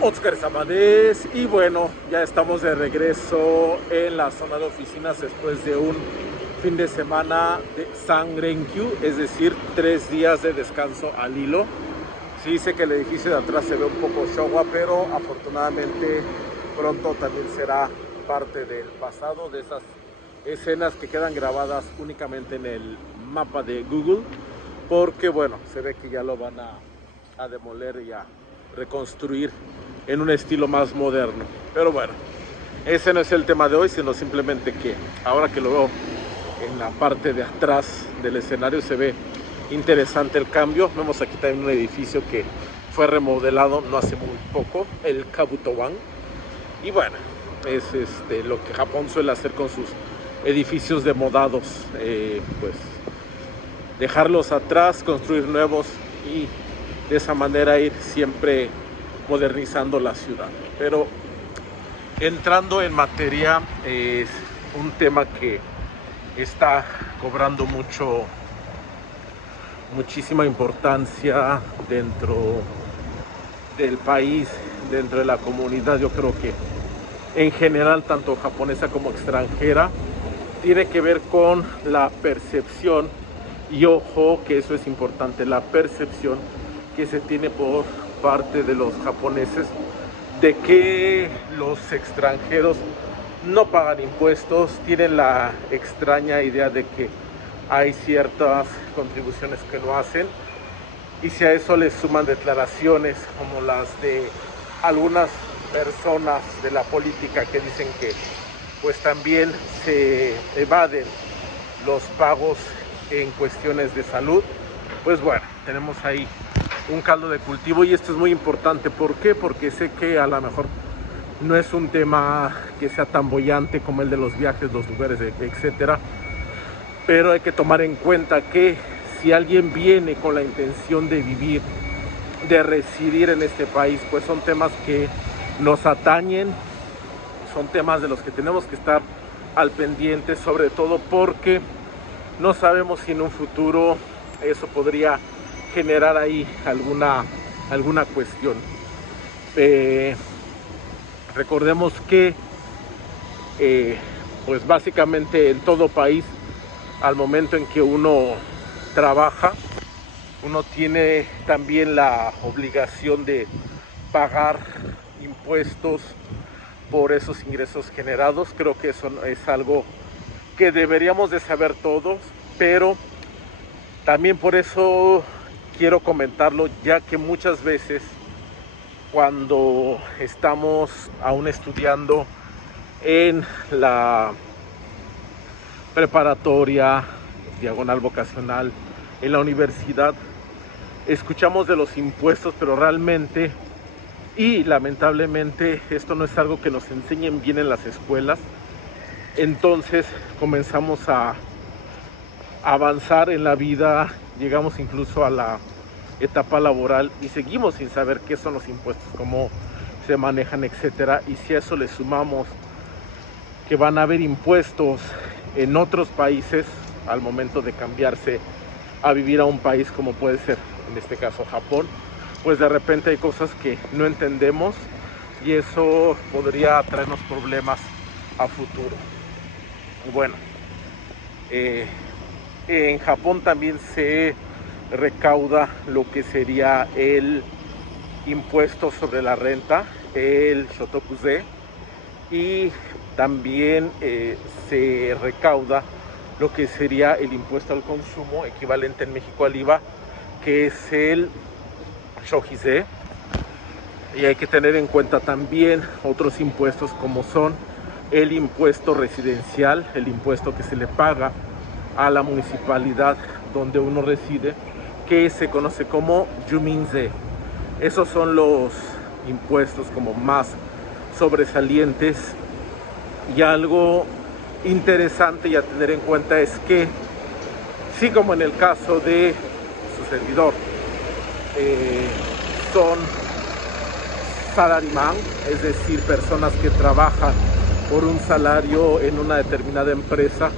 Otsukaresama desu. Y bueno, ya estamos de regreso en la zona de oficinas después de un fin de semana de Sanrenkyu, es decir, 3 días de descanso al hilo. Sí dice que el edificio de atrás se ve un poco showa, pero afortunadamente pronto también será parte del pasado, de esas escenas que quedan grabadas únicamente en el mapa de Google, porque bueno, se ve que ya lo van a demoler y a reconstruir en un estilo más moderno. Pero bueno, ese no es el tema de hoy, sino simplemente que ahora que lo veo en la parte de atrás del escenario se ve interesante el cambio. Vemos aquí también un edificio que fue remodelado no hace muy poco, el Kabutowan. Y bueno, es lo que Japón suele hacer con sus edificios demodados, pues dejarlos atrás, construir nuevos y de esa manera ir siempre modernizando la ciudad. Pero entrando en materia, es un tema que está cobrando muchísima importancia dentro del país, dentro de la comunidad. Yo creo que en general, tanto japonesa como extranjera, tiene que ver con la percepción, y ojo que eso es importante, la percepción que se tiene por parte de los japoneses de que los extranjeros no pagan impuestos. Tienen la extraña idea de que hay ciertas contribuciones que no hacen, y si a eso les suman declaraciones como las de algunas personas de la política que dicen que pues también se evaden los pagos en cuestiones de salud, pues bueno, tenemos ahí un caldo de cultivo. Y esto es muy importante. ¿Por qué? Porque sé que a lo mejor no es un tema que sea tan bollante como el de los viajes, los lugares, etcétera, pero hay que tomar en cuenta que si alguien viene con la intención de vivir, de residir en este país, pues son temas que nos atañen, son temas de los que tenemos que estar al pendiente, sobre todo porque no sabemos si en un futuro eso podría generar ahí alguna cuestión. Recordemos que pues básicamente en todo país, al momento en que uno trabaja, uno tiene también la obligación de pagar impuestos por esos ingresos generados. Creo que eso es algo que deberíamos de saber todos, pero también por eso quiero comentarlo, ya que muchas veces cuando estamos aún estudiando en la preparatoria, diagonal vocacional, en la universidad, escuchamos de los impuestos, pero realmente y lamentablemente esto no es algo que nos enseñen bien en las escuelas. Entonces comenzamos a avanzar en la vida, llegamos incluso a la etapa laboral y seguimos sin saber qué son los impuestos, cómo se manejan, etcétera. Y si a eso le sumamos que van a haber impuestos en otros países al momento de cambiarse a vivir a un país como puede ser en este caso Japón, pues de repente hay cosas que no entendemos y eso podría traernos problemas a futuro. Bueno, en Japón también se recauda lo que sería el impuesto sobre la renta, el Shotokuze, y también se recauda lo que sería el impuesto al consumo, equivalente en México al IVA, que es el Shojize. Y hay que tener en cuenta también otros impuestos como son el impuesto residencial, el impuesto que se le paga a la municipalidad donde uno reside, que se conoce como Juminze. Esos son los impuestos como más sobresalientes. Y algo interesante y a tener en cuenta es que, sí, como en el caso de su servidor, son salaryman, es decir, personas que trabajan por un salario en una determinada empresa.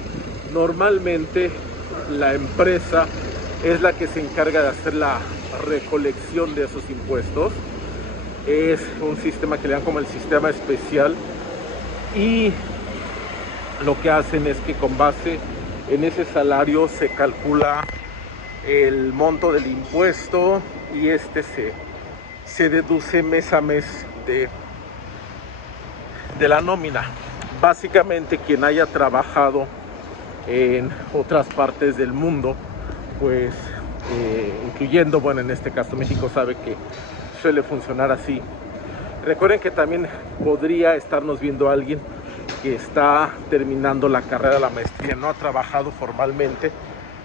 Normalmente la empresa es la que se encarga de hacer la recolección de esos impuestos. es un sistema que le dan como el sistema especial, y lo que hacen es que con base en ese salario se calcula el monto del impuesto y se deduce mes a mes de la nómina. Básicamente quien haya trabajado en otras partes del mundo, pues incluyendo, bueno, en este caso México, sabe que suele funcionar así. Recuerden que también podría estarnos viendo alguien que está terminando la carrera, la maestría, no ha trabajado formalmente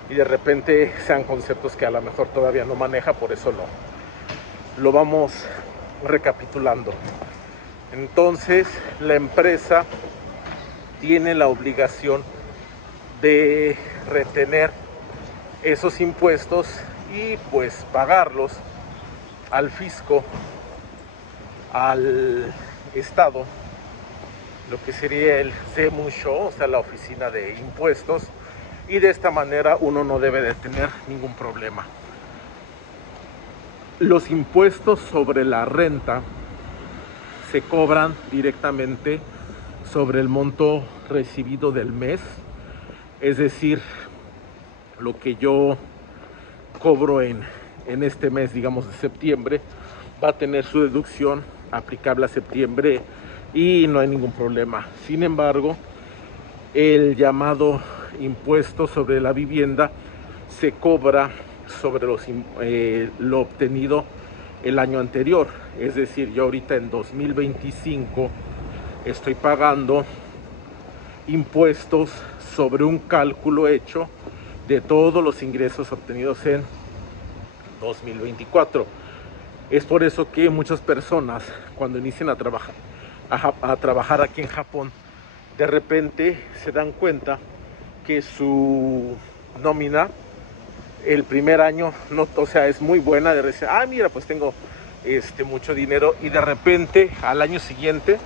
y de repente sean conceptos que a lo mejor todavía no maneja, por eso lo vamos recapitulando. Entonces, la empresa tiene la obligación de retener esos impuestos y pues pagarlos al fisco, al estado, lo que sería el ZEMUSHO, o sea, la oficina de impuestos, y de esta manera uno no debe de tener ningún problema. Los impuestos sobre la renta se cobran directamente sobre el monto recibido del mes, es decir, lo que yo cobro en este mes, digamos de septiembre, va a tener su deducción aplicable a septiembre y no hay ningún problema. Sin embargo, el llamado impuesto sobre la vivienda se cobra sobre lo obtenido el año anterior. Es decir, yo ahorita en 2025 estoy pagando impuestos sobre un cálculo hecho de todos los ingresos obtenidos en 2024. Es por eso que muchas personas, cuando inician a trabajar aquí en Japón, de repente se dan cuenta que su nómina el primer año no, o sea, es muy buena, de decir, mira, pues tengo mucho dinero, y de repente al año siguiente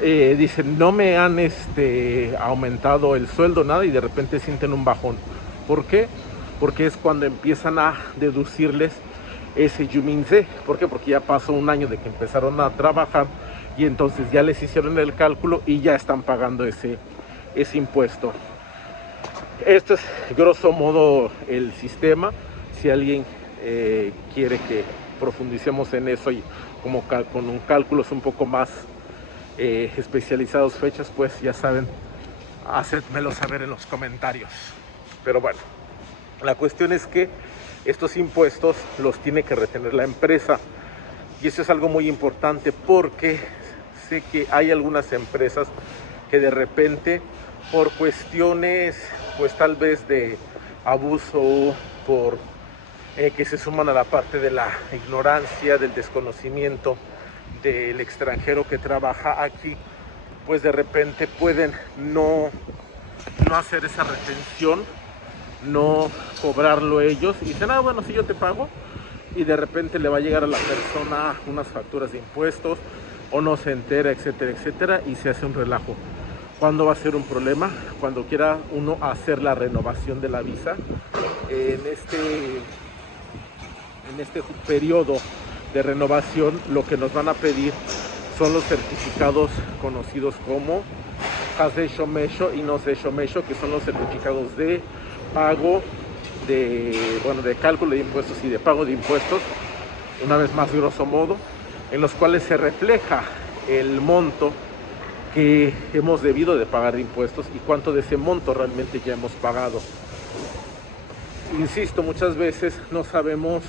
dicen, no me han aumentado el sueldo, nada, y de repente sienten un bajón. ¿Por qué? Porque es cuando empiezan a deducirles ese yuminse. ¿Por qué? Porque ya pasó un año de que empezaron a trabajar y entonces ya les hicieron el cálculo y ya están pagando ese impuesto. Esto es grosso modo el sistema. Si alguien quiere que profundicemos en eso y como con un cálculos un poco más especializados, fechas, pues ya saben, hacedmelo saber en los comentarios. Pero bueno, la cuestión es que estos impuestos los tiene que retener la empresa, y eso es algo muy importante porque sé que hay algunas empresas que de repente, por cuestiones pues tal vez de abuso, por que se suman a la parte de la ignorancia, del desconocimiento del extranjero que trabaja aquí, pues de repente pueden no hacer esa retención, no cobrarlo ellos, y dicen, bueno, si yo te pago, y de repente le va a llegar a la persona unas facturas de impuestos, o no se entera, etcétera, etcétera, y se hace un relajo. ¿Cuándo va a ser un problema? Cuando quiera uno hacer la renovación de la visa. En este periodo de renovación, lo que nos van a pedir son los certificados conocidos como Haseisho Meisho y no Seisho Meisho, que son los certificados de pago, de cálculo de impuestos y de pago de impuestos, una vez más grosso modo, en los cuales se refleja el monto que hemos debido de pagar de impuestos y cuánto de ese monto realmente ya hemos pagado. Insisto, muchas veces no sabemos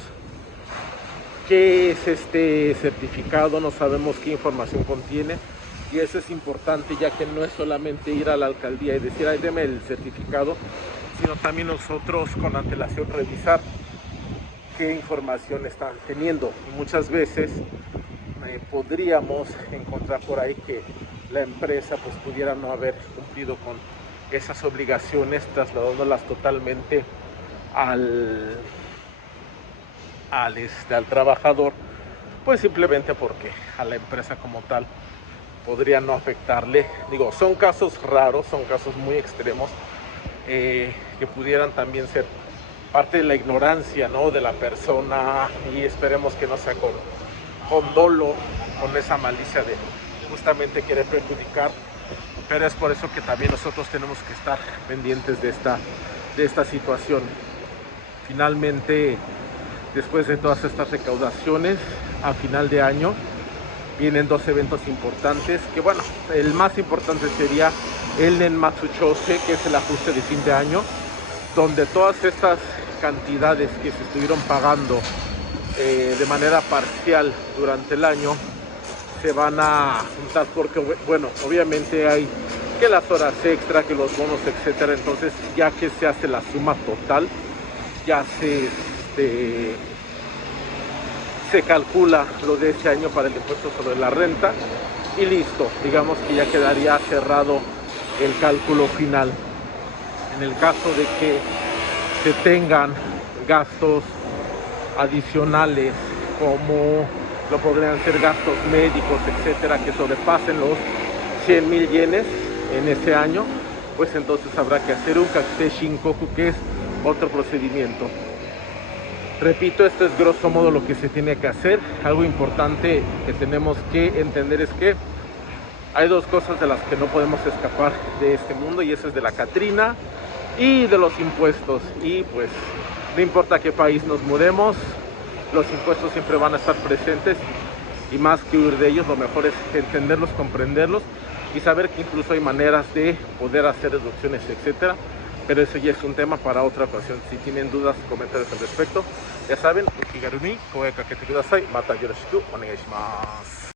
qué es este certificado, no sabemos qué información contiene, y eso es importante, ya que no es solamente ir a la alcaldía y decir, deme el certificado, sino también nosotros con antelación revisar qué información están teniendo. Y muchas veces podríamos encontrar por ahí que la empresa pues pudiera no haber cumplido con esas obligaciones, trasladándolas totalmente al trabajador, pues simplemente porque a la empresa como tal podría no afectarle. Digo, son casos raros, son casos muy extremos, que pudieran también ser parte de la ignorancia, ¿no?, de la persona, y esperemos que no sea con dolo, con esa malicia de justamente querer perjudicar, pero es por eso que también nosotros tenemos que estar pendientes de esta situación. Finalmente, después de todas estas recaudaciones, a final de año vienen dos eventos importantes, que bueno, el más importante sería el Nenmatsuchose, que es el ajuste de fin de año, donde todas estas cantidades que se estuvieron pagando de manera parcial durante el año se van a juntar, porque bueno, obviamente hay que las horas extra, que los bonos, etcétera. Entonces, ya que se hace la suma total, ya se calcula lo de ese año para el impuesto sobre la renta y listo, digamos que ya quedaría cerrado el cálculo final. En el caso de que se tengan gastos adicionales, como lo podrían ser gastos médicos, etcétera, que sobrepasen los 100,000 yenes en ese año, pues entonces habrá que hacer un kakute shinkoku, que es otro procedimiento. Repito, esto es grosso modo lo que se tiene que hacer. Algo importante que tenemos que entender es que hay dos cosas de las que no podemos escapar de este mundo, y eso es de la Catrina y de los impuestos. Y pues no importa a qué país nos mudemos, los impuestos siempre van a estar presentes, y más que huir de ellos, lo mejor es entenderlos, comprenderlos y saber que incluso hay maneras de poder hacer deducciones, etcétera. Pero eso ya es un tema para otra ocasión. Si tienen dudas, comentarios al respecto, ya saben, Ukigarumi, koe kakete kudasai. Mata yoroshiku onegai shimasu.